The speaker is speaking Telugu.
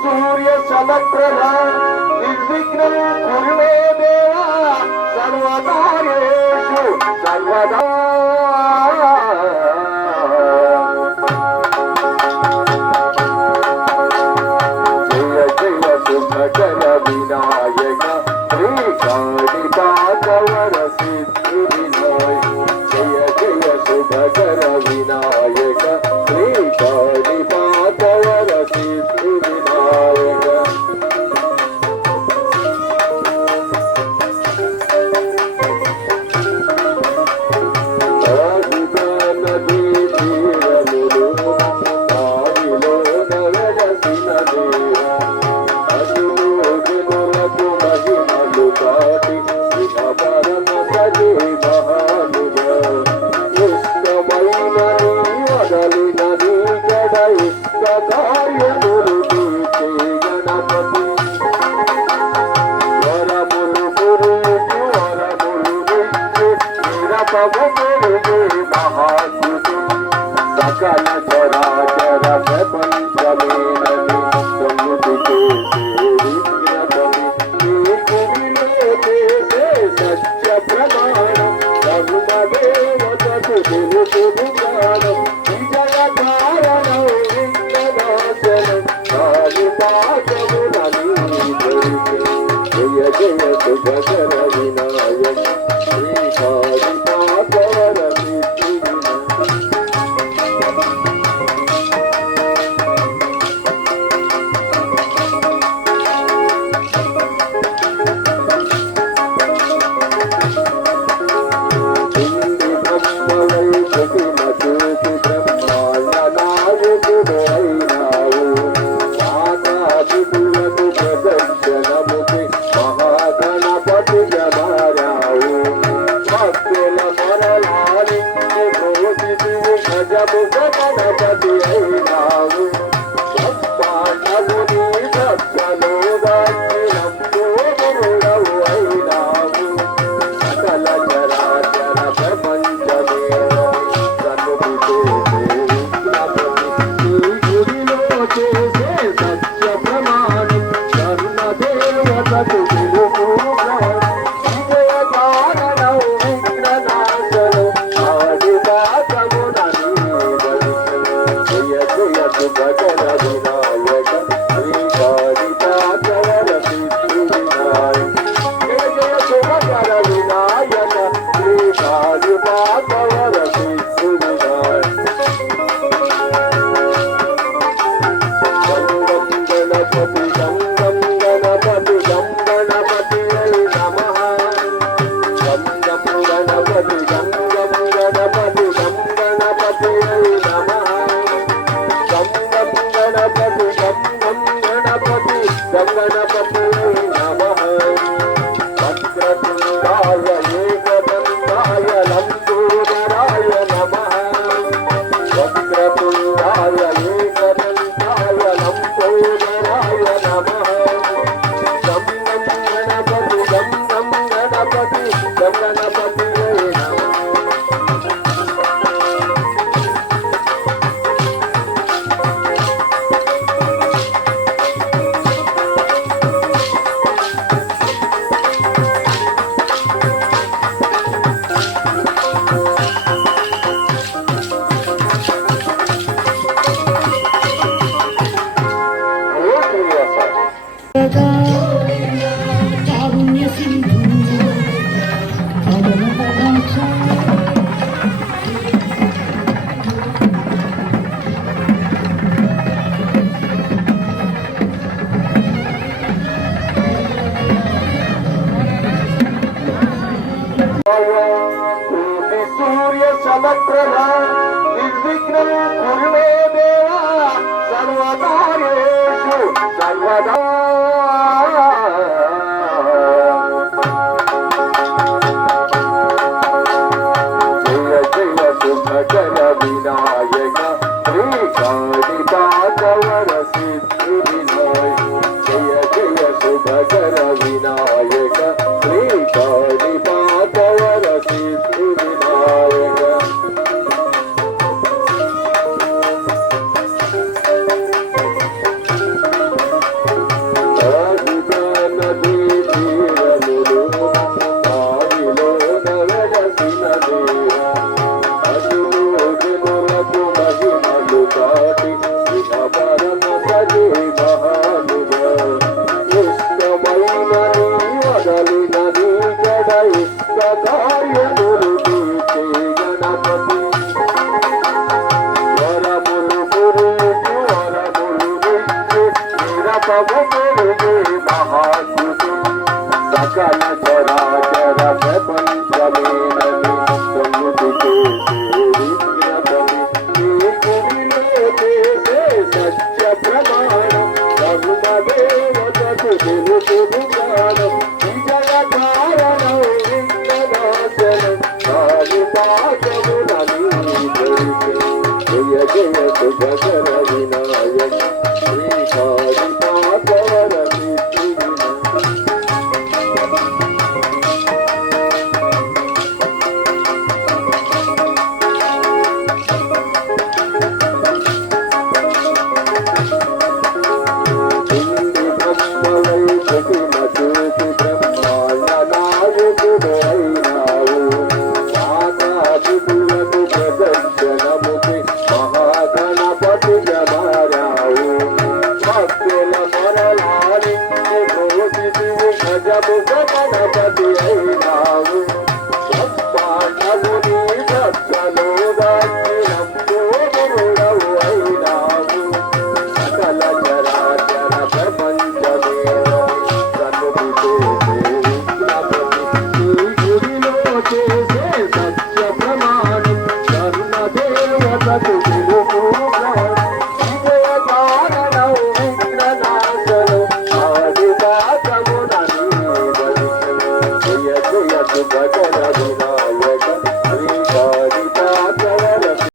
ಸೂರ್ಯ ಸಮಪ್ರಭ ನಿರ್ವಿಘ್ನ ಕುರುವೇ ದೇವ ಸರ್ವಕಾರ್ಯೇಷು ಸರ್ವದಾ ప్రభు మెరుగు మహాశివుడు సకల చరాచర ప్రపంచమేనని సమ్ముడి సత్య ప్రమాణం ప్రభుదేవతకు తెలుసు ప్రాణం విజయ కారణం విందనాశనం కాలి పాఠము నలి జయ జయ సుభగరణ Gangam. Thank. ใจว่าได้ তোলা মরা লারে ভোগ দিয়ে সাজাবো কানা পাতি